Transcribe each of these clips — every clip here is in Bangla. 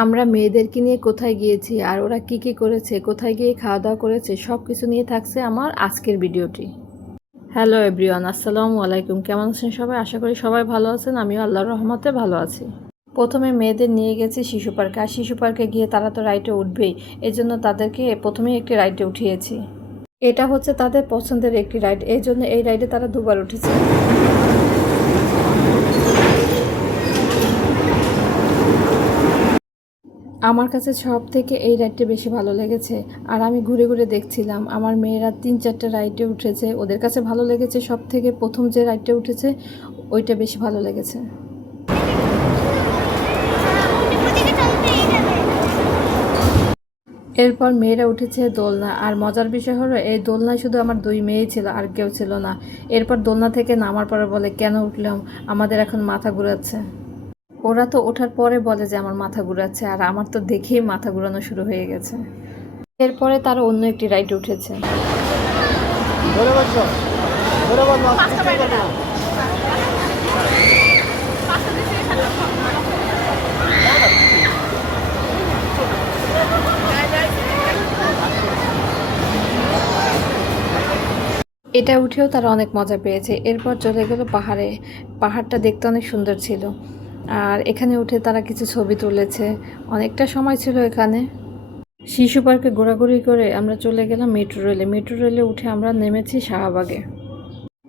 আমরা মেয়েদেরকে নিয়ে কোথায় গিয়েছি, আর ওরা কি কি করেছে, কোথায় গিয়ে খাওয়া দাওয়া করেছে সব কিছু নিয়ে থাকছে আমার আজকের ভিডিওটি। হ্যালো এভরিওয়ান, আসসালামু আলাইকুম। কেমন আছেন সবাই? আশা করি সবাই ভালো আছেন। আমিও আল্লাহর রহমতে ভালো আছি। প্রথমে মেয়েদের নিয়ে গেছি শিশু পার্কে। আর শিশু পার্কে গিয়ে তারা তো রাইডে উঠবেই। এই জন্য তাদেরকে প্রথমেই একটি রাইডে উঠিয়েছি। এটা হচ্ছে তাদের পছন্দের একটি রাইড এই জন্য এই রাইডে তারা দুবার উঠেছে। আমার কাছে সব থেকে এই রাইডটা বেশি ভালো লেগেছে। আর আমি ঘুরে ঘুরে দেখছিলাম, আমার মেয়েরা তিন চারটে রাইডে উঠেছে। ওদের কাছে ভালো লেগেছে সব থেকে প্রথম যে রাইডটা উঠেছে, ওইটা বেশি ভালো লেগেছে। এরপর মেয়েরা উঠেছে দোলনা, আর মজার বিষয় হলো, এই দোলনায় শুধু আমার দুই মেয়েই ছিল, আর কেউ ছিল না। এরপর দোলনা থেকে নামার পরে বলে, কেন উঠলাম? আমাদের এখন মাথা ঘুরাচ্ছে। ওরা তো ওঠার পরে বলে যে আমার মাথা ঘুরাচ্ছে, আর আমার তো দেখেই মাথা ঘুরানো শুরু হয়ে গেছে। এরপরে তারা অন্য একটি রাইড উঠেছে। এটা উঠেও তারা অনেক মজা পেয়েছে। এরপর চলে গেল পাহাড়ে। পাহাড়টা দেখতে অনেক সুন্দর ছিল। আর এখানে উঠে তারা কিছু ছবি তুলেছে। অনেকটা সময় ছিল এখানে। শিশু পার্কে ঘোরাঘুরি করে আমরা চলে গেলাম মেট্রো রেলে। মেট্রো রেলে উঠে আমরা নেমেছি শাহবাগে।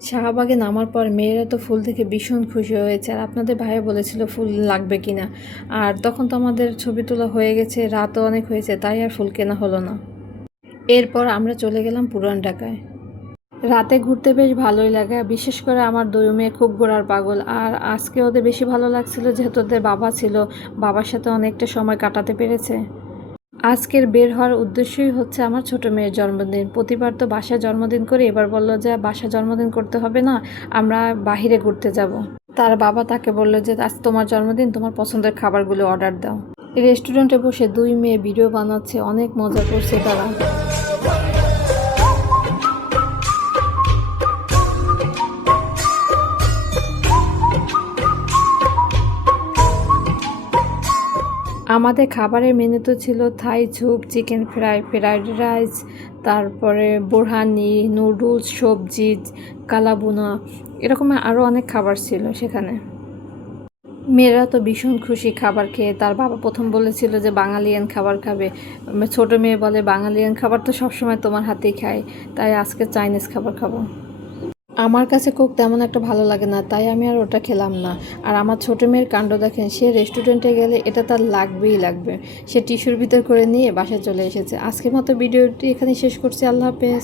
শাহবাগে নামার পর মেয়েরা তো ফুল দেখে ভীষণ খুশি হয়েছে। আর আপনাদের ভাইয়া বলেছিল ফুল লাগবে কিনা। আর তখন তো আমাদের ছবি তোলা হয়ে গেছে, রাতও অনেক হয়েছে, তাই আর ফুল কেনা হলো না। এরপর আমরা চলে গেলাম পুরান ঢাকায়। রাতে ঘুরতে বেশ ভালোই লাগে। বিশেষ করে আমার দুই মেয়ে খুব ঘোরার পাগল। আর আজকে ওদের বেশি ভালো লাগছিল যেহেতু ওদের বাবা ছিল। বাবার সাথে অনেকটা সময় কাটাতে পেরেছে। আজকের বের হওয়ার উদ্দেশ্যই হচ্ছে আমার ছোট মেয়ের জন্মদিন। প্রতিবার তো বাসায় জন্মদিন করে এবার বলল যে, বাসায় জন্মদিন করতে হবে না, আমরা বাহিরে ঘুরতে যাব। তার বাবা তাকে বলল যে, আজ তোমার জন্মদিন, তোমার পছন্দের খাবারগুলো অর্ডার দাও। রেস্টুরেন্টে বসে দুই মেয়ে ভিডিও বানাচ্ছে। অনেক মজা করছে তারা। আমাদের খাবারের মেনুতে ছিল Thai soup chicken fry fried rice তারপরে বোরহানি নুডলস সবজি কালাবুনা এরকম আরও অনেক খাবার ছিল সেখানে। মেয়েরা তো ভীষণ খুশি খাবার খেয়ে। তার বাবা প্রথম বলেছিল যে বাঙালিয়ান খাবার খাবে। ছোট মেয়ে বলে বাঙালিয়ান খাবার তো সবসময় তোমার হাতেই খায়। তাই আজকে চাইনিজ খাবার খাব। আমার কাছে কোক তেমন একটা ভালো লাগে না, তাই আমি আর ওটা খেলাম না। আর আমার ছোটো মেয়ের কাণ্ড দেখেন, সে রেস্টুরেন্টে গেলে এটা তার লাগবেই লাগবে। সে টিস্যুর ভিতর করে নিয়ে বাসায় চলে এসেছে। আজকের মতো ভিডিওটি এখানে শেষ করছি। আল্লাহ হাফেজ।